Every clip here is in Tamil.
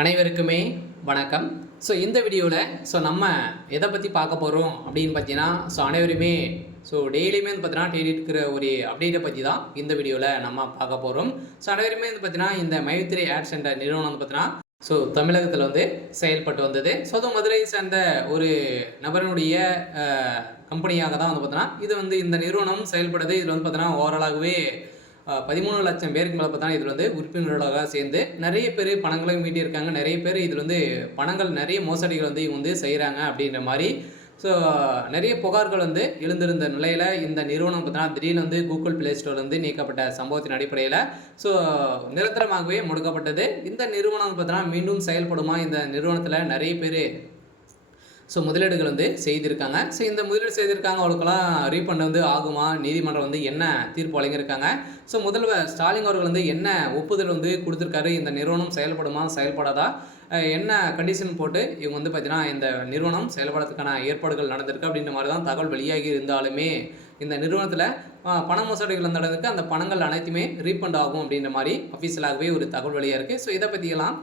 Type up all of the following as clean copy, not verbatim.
அனைவருக்குமே வணக்கம். இந்த வீடியோவில் நம்ம எதை பற்றி பார்க்க போகிறோம் அப்படின்னு பார்த்தீங்கன்னா, அனைவருமே டெய்லியுமே பார்த்தீங்கன்னா தேடி இருக்கிற ஒரு அப்டேட்டை பற்றி தான் இந்த வீடியோவில் நம்ம பார்க்க போகிறோம். அனைவருமே பார்த்தீங்கன்னா இந்த மைத்ரி ஆட்ஸ் என்ற நிறுவனம் பார்த்தீங்கன்னா தமிழகத்தில் செயல்பட்டு வந்தது. அதுவும் மதுரையை சேர்ந்த ஒரு நபரினுடைய கம்பெனியாக தான் பார்த்தீங்கன்னா இது இந்த நிறுவனம் செயல்படுது. இதில் பார்த்தீங்கன்னா ஓவராலாகவே 13 லட்சம் பேருக்கு மேலே பார்த்தா இதில் உறுப்பினர்களாக சேர்ந்து நிறைய பேர் பணங்களையும் மீட்டியிருக்காங்க. நிறைய பேர் இதில் பணங்கள் நிறைய மோசடிகள் இவங்க செய்கிறாங்க அப்படின்ற மாதிரி நிறைய புகார்கள் எழுந்திருந்த நிலையில் இந்த நிறுவனம் பார்த்தீங்கன்னா திடீர்னு கூகுள் பிளே ஸ்டோர்லேருந்து நீக்கப்பட்ட சம்பவத்தின் அடிப்படையில் நிரந்தரமாகவே முடக்கப்பட்டது. இந்த நிறுவனம் பார்த்தீங்கன்னா மீண்டும் செயல்படுமா? இந்த நிறுவனத்தில் நிறைய பேர் முதலீடுகள் செய்திருக்காங்க. இந்த முதலீடு செய்திருக்காங்க, அவளுக்கெல்லாம் ரீஃபண்ட் ஆகுமா? நீதிமன்றம் என்ன தீர்ப்பு வழங்கியிருக்காங்க? முதல்வர் ஸ்டாலின் அவர்கள் என்ன ஒப்புதல் கொடுத்துருக்காரு? இந்த நிறுவனம் செயல்படுமா செயல்படாதா? என்ன கண்டிஷன் போட்டு இவங்க பார்த்தீங்கன்னா இந்த நிறுவனம் செயல்படுறதுக்கான ஏற்பாடுகள் நடந்திருக்கு அப்படின்ற மாதிரி தான் தகவல் வெளியாகி இருந்தாலுமே இந்த நிறுவனத்தில் பண மோசடிகள் நடந்திருக்கு. அந்த பணங்கள் அனைத்துமே ரீஃபண்ட் ஆகும் அப்படின்ற மாதிரி அஃபீஷியலாகவே ஒரு தகவல் வெளியாக இருக்குது. இதை பற்றியெல்லாம்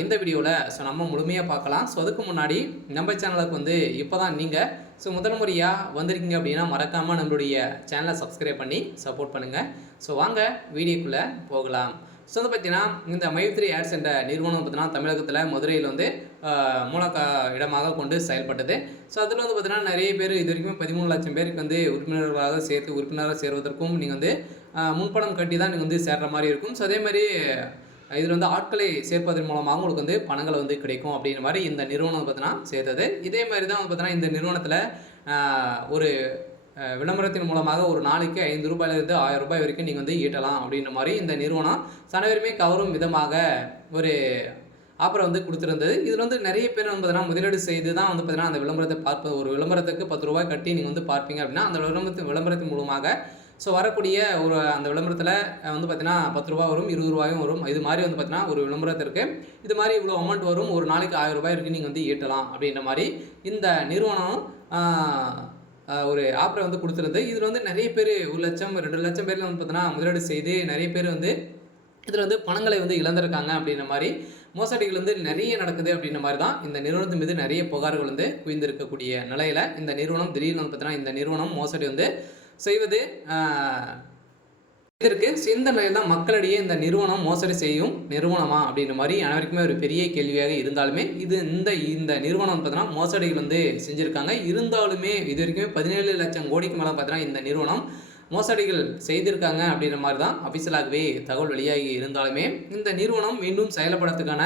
இந்த வீடியோவில் நம்ம முழுமையாக பார்க்கலாம். அதுக்கு முன்னாடி நம்ம சேனலுக்கு இப்போ தான் நீங்கள் முதல் முறையாக வந்திருக்கீங்க அப்படின்னா மறக்காமல் நம்மளுடைய சேனலை சப்ஸ்கிரைப் பண்ணி சப்போர்ட் பண்ணுங்கள். வாங்க வீடியோக்குள்ளே போகலாம். பார்த்தீங்கன்னா இந்த மைத்ரி ஆட்ஸ் என்ற நிறுவனம் பார்த்தீங்கன்னா தமிழகத்தில் மதுரையில் இடமாக கொண்டு செயல்பட்டது. அதில் பார்த்தீங்கன்னா நிறைய பேர் இது வரைக்கும் 13 லட்சம் பேருக்கு உறுப்பினர்களாக சேர்த்து உறுப்பினராக சேர்வதற்கும் நீங்கள் முன்பணம் கட்டி தான் நீங்கள் சேர்கிற மாதிரி இருக்கும். அதே மாதிரி இதில் ஆட்களை சேர்ப்பதன் மூலமாக உங்களுக்கு பணங்கள் கிடைக்கும் அப்படின்ற மாதிரி இந்த நிறுவனம் பார்த்தீங்கன்னா சேர்த்தது. இதே மாதிரி தான் பார்த்தீங்கன்னா இந்த நிறுவனத்தில் ஒரு விளம்பரத்தின் மூலமாக ஒரு நாளைக்கு 5 ரூபாயிலிருந்து 1000 ரூபாய் வரைக்கும் நீங்கள் ஈட்டலாம் அப்படின்ற மாதிரி இந்த நிறுவனம் அனைவருமே கவரும் விதமாக ஒரு ஆஃபரை கொடுத்துருந்தது. இதில் நிறைய பேர் பார்த்தீங்கன்னா முதலீடு செய்து தான் பார்த்தீங்கன்னா அந்த விளம்பரத்தை பார்ப்பது. ஒரு விளம்பரத்துக்கு 10 ரூபாய் கட்டி நீங்கள் பார்ப்பீங்க அப்படின்னா அந்த விளம்பரத்தின் மூலமாக வரக்கூடிய ஒரு அந்த விளம்பரத்தில் பார்த்தீங்கன்னா 10 ரூபா வரும், 20 ரூபாயும் வரும். இது மாதிரி பார்த்தீங்கன்னா ஒரு விளம்பரத்திற்கு இது மாதிரி இவ்வளோ அமௌண்ட் வரும், ஒரு நாளைக்கு 1000 ரூபாய் இருக்குது நீங்கள் ஈட்டலாம் அப்படின்ற மாதிரி இந்த நிறுவனம் ஒரு ஆஃபரை கொடுத்துருது. இதில் நிறைய பேர் 1 லட்சம் 2 லட்சம் பேரில் பார்த்தீங்கன்னா முதலீடு செய்து நிறைய பேர் இதில் பணங்களை இழந்திருக்காங்க அப்படின்ற மாதிரி மோசடிகள் நிறைய நடக்குது அப்படின்ற மாதிரி தான் இந்த நிறுவனத்தின் மீது நிறைய புகார்கள் குவிந்திருக்கக்கூடிய நிலையில் இந்த நிறுவனம் திடீர்னு பார்த்தீங்கன்னா இந்த நிறுவனம் மோசடி செய்வது இதற்கு இந்த நிலையில் தான் மக்களிடையே இந்த நிறுவனம் மோசடி செய்யும் நிறுவனமா அப்படின்ற மாதிரி அனைவருக்குமே ஒரு பெரிய கேள்வியாக இருந்தாலுமே இது இந்த நிறுவனம் பார்த்தீங்கன்னா மோசடிகள் செஞ்சுருக்காங்க. இருந்தாலுமே இது வரைக்குமே 17 லட்சம் கோடிக்கு மேலே பார்த்தீங்கன்னா இந்த நிறுவனம் மோசடிகள் செய்திருக்காங்க அப்படின்ற மாதிரி தான் அஃபிஷியலாகவே தகவல் வெளியாகி இருந்தாலுமே இந்த நிறுவனம் மீண்டும் செயல்படுறதுக்கான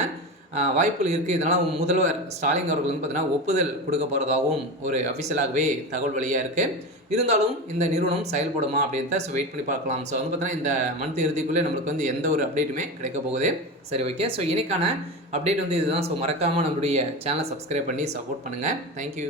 வாய்ப்புகள் இருக்குது. இதனால் முதல்வர் ஸ்டாலின் அவர்கள் பார்த்தீங்கன்னா ஒப்புதல் கொடுக்க போகிறதாகவும் ஒரு அஃபிஷியலாகவே தகவல் வெளியாக இருக்குது. இருந்தாலும் இந்த நிறுவனம் செயல்படுமா அப்படின்றத வெயிட் பண்ணி பார்க்கலாம். பார்த்தீங்கன்னா இந்த மந்த் இறுதிக்குள்ளே நம்மளுக்கு எந்த ஒரு அப்டேட்டுமே கிடைக்க போகுது. சரி, ஓகே. இன்னைக்கான அப்டேட் இதுதான். மறக்காமல் நம்மளுடைய சேனலை சப்ஸ்கிரைப் பண்ணி சப்போர்ட் பண்ணுங்கள். தேங்க்யூ.